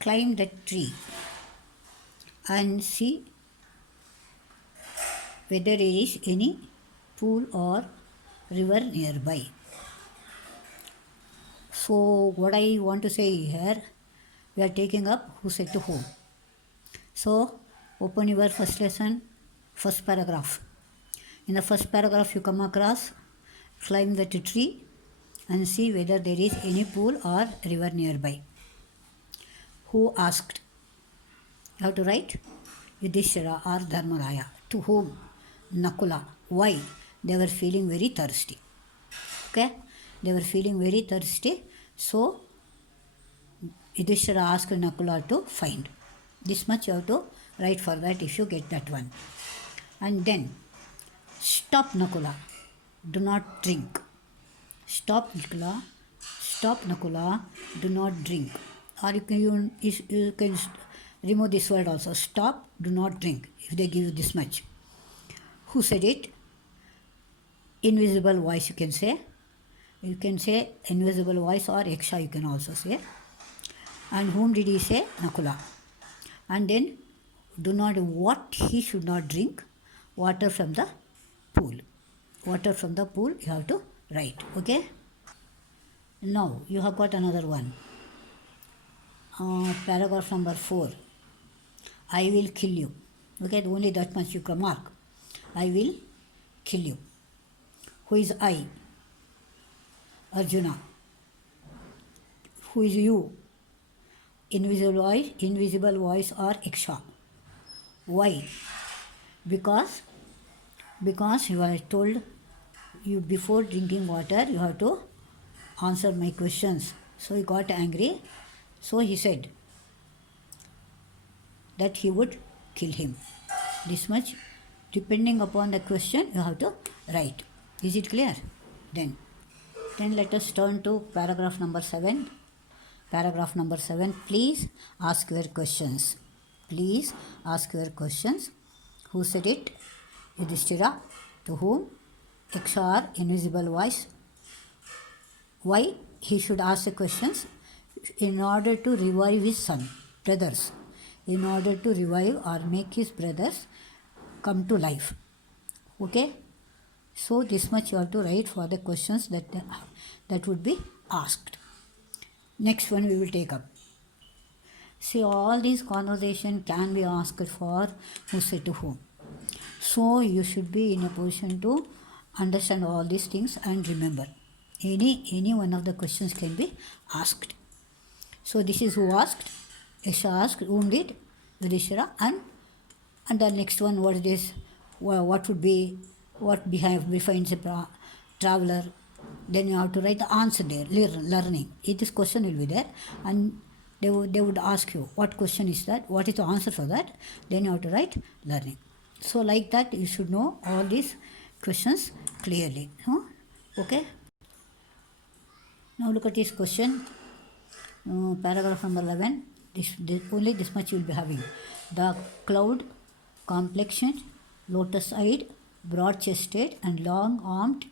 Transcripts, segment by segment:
climb that tree and see whether there is any pool or river nearby. So what I want to say here, we are taking up who said to whom. So open your first lesson, first paragraph. In the first paragraph you come across climb that tree and see whether there is any pool or river nearby. Who asked? You have to write Yudhishthira or Dharmaraya. To whom? Nakula. Why? They were feeling very thirsty. Okay? They were feeling very thirsty. So Yudhishthira asked Nakula to find. This much you have to write for that if you get that one. And then stop Nakula. Do not drink. Stop Nakula. Stop Nakula. Do not drink. Or you can remove this word also. Stop. Do not drink. If they give you this much. Who said it? Invisible voice you can say. You can say invisible voice or Yaksha you can also say. And whom did he say? Nakula. And then do not what he should not drink. Water from the pool. Water from the pool you have to write. Okay. Now you have got another one. Paragraph number 4. I will kill you. Okay, only that much you can mark. I will kill you. Who is I? Arjuna. Who is you? Invisible voice or Iksha. Why? Because you are told you before drinking water you have to answer my questions. So he got angry. So he said that he would kill him. This much, depending upon the question, you have to write. Is it clear? Then let us turn to paragraph number 7. Paragraph number 7. Please ask your questions. Please ask your questions. Who said it? Yudhishthira. To whom? Yaksha or invisible voice. Why he should ask the questions? In order to revive his son, brothers. In order to revive or make his brothers come to life. Okay? So this much you have to write for the questions that would be asked. Next one we will take up. See, all these conversation can be asked for who said to whom. So you should be in a position to understand all these things and remember. Any one of the questions can be asked. So this is who asked. Yaksha asked, whom did? Yudhishthira. And the next one, what is this? What would be, what defines a traveler? Then you have to write the answer there, learning. If this question will be there and they would ask you, what question is that? What is the answer for that? Then you have to write learning. So like that you should know all these questions clearly. Okay. Now look at this question. Paragraph number 11. Only this much you will be having. The cloud complexioned, lotus-eyed, broad-chested and long-armed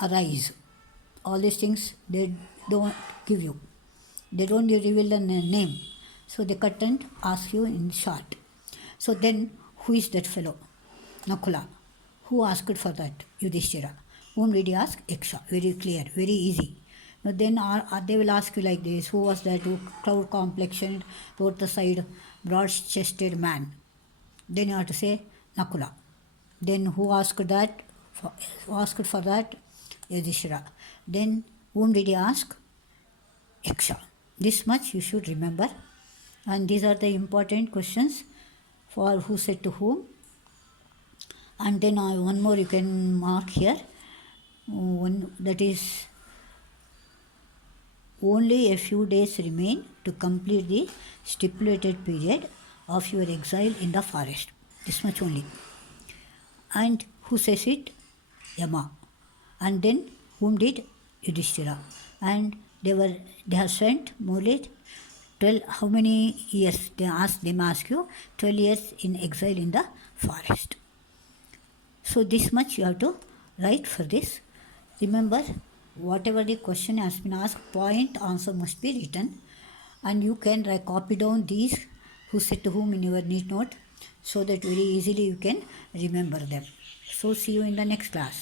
arise. All these things they don't give you. They don't reveal the name. So they cut and ask you in short. So then who is that fellow? Nakula. Who asked for that? Yudhishthira. Whom did he ask? Yaksha. Very clear, very easy. Now then they will ask you like this. Who was that? Cloud complexioned, lotus-eyed, broad-chested man. Then you have to say Nakula. Then who asked that? Who asked for that? Yudhishthira. Then whom did he ask? Yaksha. This much you should remember. And these are the important questions for who said to whom. And then one more you can mark here. That is, only a few days remain to complete the stipulated period of your exile in the forest. This much only. And who says it? Yama. And then whom did? Yudhishthira. And they have spent more than 12, how many years? They ask you, 12 years in exile in the forest. So this much you have to write for this. Remember, whatever the question has been asked, point answer must be written, and you can copy down these who said to whom in your neat note, so that very easily you can remember them. So see you in the next class.